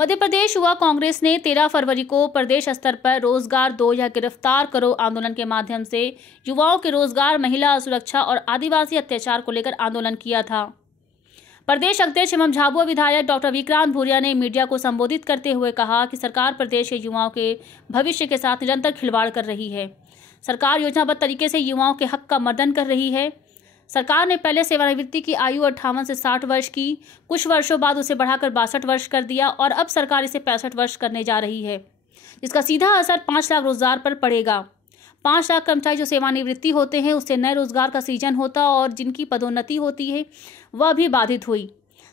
मध्य प्रदेश युवा कांग्रेस ने 13 फरवरी को प्रदेश स्तर पर रोजगार दो या गिरफ्तार करो आंदोलन के माध्यम से युवाओं के रोजगार, महिला सुरक्षा और आदिवासी अत्याचार को लेकर आंदोलन किया था। प्रदेश अध्यक्ष एवं झाबुआ विधायक डॉक्टर विक्रांत भूरिया ने मीडिया को संबोधित करते हुए कहा कि सरकार प्रदेश के युवाओं के भविष्य के साथ निरंतर खिलवाड़ कर रही है। सरकार योजनाबद्ध तरीके से युवाओं के हक का मर्दन कर रही है। सरकार ने पहले सेवानिवृत्ति की आयु 58 से 60 वर्ष की, कुछ वर्षों बाद उसे बढ़ाकर 62 वर्ष कर दिया और अब सरकार इसे 65 वर्ष करने जा रही है, जिसका सीधा असर 5 लाख रोजगार पर पड़ेगा। 5 लाख कर्मचारी जो सेवानिवृत्ति होते हैं उससे नए रोजगार का सृजन होता और जिनकी पदोन्नति होती है वह भी बाधित हुई।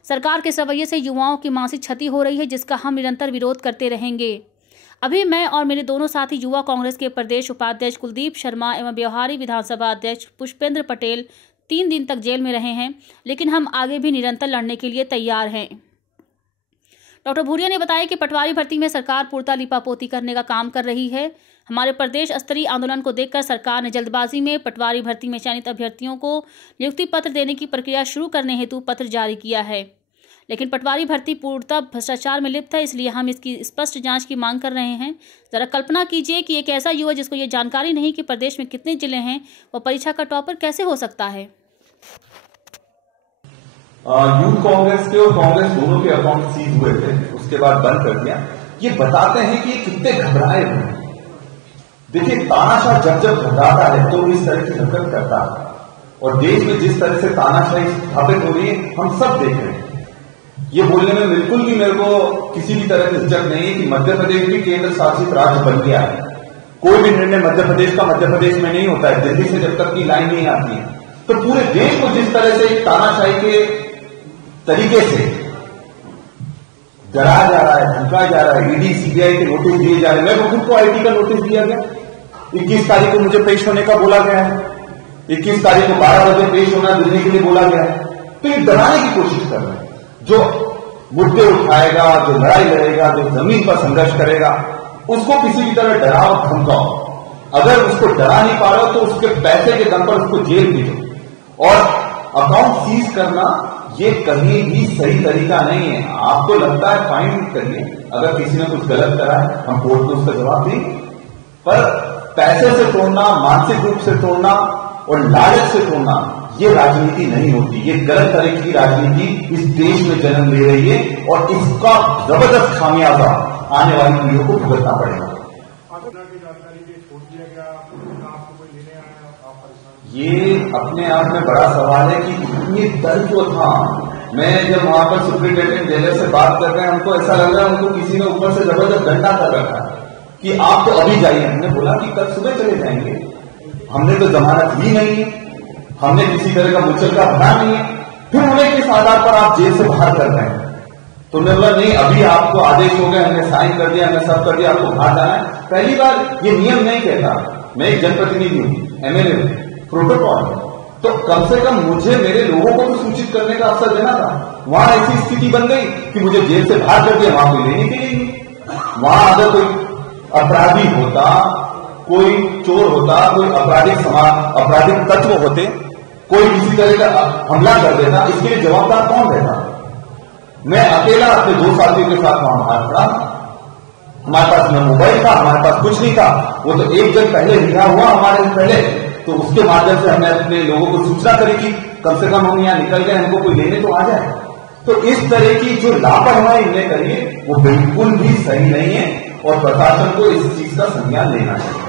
सरकार के रवैये से युवाओं की मानसिक क्षति हो रही है, जिसका हम निरंतर विरोध करते रहेंगे। अभी मैं और मेरे दोनों साथी युवा कांग्रेस के प्रदेश उपाध्यक्ष कुलदीप शर्मा एवं व्यवहारी विधानसभा अध्यक्ष पुष्पेंद्र पटेल 3 दिन तक जेल में रहे हैं, लेकिन हम आगे भी निरंतर लड़ने के लिए तैयार हैं। डॉक्टर भूरिया ने बताया कि पटवारी भर्ती में सरकार पूर्णतः लिपापोती करने का काम कर रही है। हमारे प्रदेश स्तरीय आंदोलन को देखकर सरकार ने जल्दबाजी में पटवारी भर्ती में चयनित अभ्यर्थियों को नियुक्ति पत्र देने की प्रक्रिया शुरू करने हेतु पत्र जारी किया है, लेकिन पटवारी भर्ती पूर्णतः भ्रष्टाचार में लिप्त है, इसलिए हम इसकी स्पष्ट जांच की मांग कर रहे हैं। जरा कल्पना कीजिए कि एक ऐसा युवा जिसको ये जानकारी नहीं कि प्रदेश में कितने जिले हैं, वो परीक्षा का टॉपर कैसे हो सकता है। यूथ कांग्रेस के और कांग्रेस दोनों के अकाउंट सीज हुए थे, उसके बाद बंद कर दिया। ये बताते हैं कि कितने घबराए हुए। देखिए, तानाशाह जब जब घबराता है तो इस तरह की हरकत करता है, और देश में जिस तरह से तानाशाही स्थापित हो रही है हम सब देख रहे हैं। ये बोलने में बिल्कुल भी मेरे को किसी भी तरह की झिझक नहीं है कि मध्य प्रदेश भी केंद्र शासित राज्य बन गया है। कोई भी निर्णय मध्य प्रदेश का मध्य प्रदेश में नहीं होता है, दिल्ली से जब तक की लाइन नहीं आती है। तो पूरे देश को जिस तरह से तानाशाही के तरीके से डराया जा रहा है, धमकाया जा रहा है, ईडी सीबीआई के नोटिस दिए जा रहे हैं। मेरे को खुद को आईटी का नोटिस दिया गया, 21 तारीख को मुझे पेश होने का बोला गया है, 21 तारीख को 12 बजे पेश होना दिल्ली के लिए बोला गया है। तो ये डराने की कोशिश कर रहे हैं। जो मुद्दे उठाएगा, जो लड़ाई लड़ेगा, जो जमीन पर संघर्ष करेगा, उसको किसी भी तरह डराओ, धमकाओ। अगर उसको डरा नहीं पा रहे हो तो उसके पैसे के दम पर उसको जेल भेजो। और अकाउंट सीज करना ये कहीं भी सही तरीका नहीं है। आपको लगता है फाइन करिए, अगर किसी ने कुछ गलत करा है हम कोर्ट में उसका जवाब दें, पर पैसे से तोड़ना, मानसिक रूप से तोड़ना और लालच से तोड़ना ये राजनीति नहीं होती। ये गलत तरह की राजनीति इस देश में जन्म ले रही है और इसका जबरदस्त खामियाजा आने वाली पीढ़ियों को भुगतना पड़ेगा। ये अपने आप में बड़ा सवाल है कि इतनी डर क्यों था। मैं जब वहां पर सुप्रिंटेंडेंट जेलर से बात कर रहे हैं, हमको ऐसा लग रहा है उनको किसी ने ऊपर से जबरदस्त डंडा कर रखा है कि आप तो अभी जाइए। हमने बोला कि कल सुबह चले जाएंगे, हमने तो जमानत ली नहीं है, हमने किसी तरह का मुचलका भरा नहीं है। फिर उन्हें किस आधार पर आप जेल से बाहर कर रहे हैं? तो उन्होंने बोला नहीं, अभी आपको आदेश हो गए, हमने साइन कर दिया, हमने सब कर दिया, आपको बाहर जाना है। पहली बार ये नियम नहीं कहता, मैं एक जनप्रतिनिधि हूं, एमएलए हूं, प्रोटोकॉल है, तो कम से कम मुझे मेरे लोगों को तो सूचित करने का अवसर देना था। वहां ऐसी स्थिति बन गई कि मुझे जेल से बाहर कर दिया, वहां कोई लेने के लिए नहीं। वहां अगर कोई अपराधी होता, कोई चोर होता, कोई आपराधिक तत्व होते, कोई किसी तरह का हमला कर देता, इसके लिए जवाबदार कौन रहता? मैं अकेला अपने 2 साथियों के साथ वहां बाहर खड़ा, हमारे पास न मोबाइल था, हमारे पास कुछ नहीं था। वो तो एक जन पहले रिहा हुआ हमारे पहले, तो उसके माध्यम से हमने अपने लोगों को सूचना करी कि कम से कम हम यहाँ निकल गए, हमको कोई लेने तो आ जाए। तो इस तरह की जो लापरवाही इन्हें करिए वो बिल्कुल भी सही नहीं है और प्रशासन को इस चीज का संज्ञान लेना चाहिए।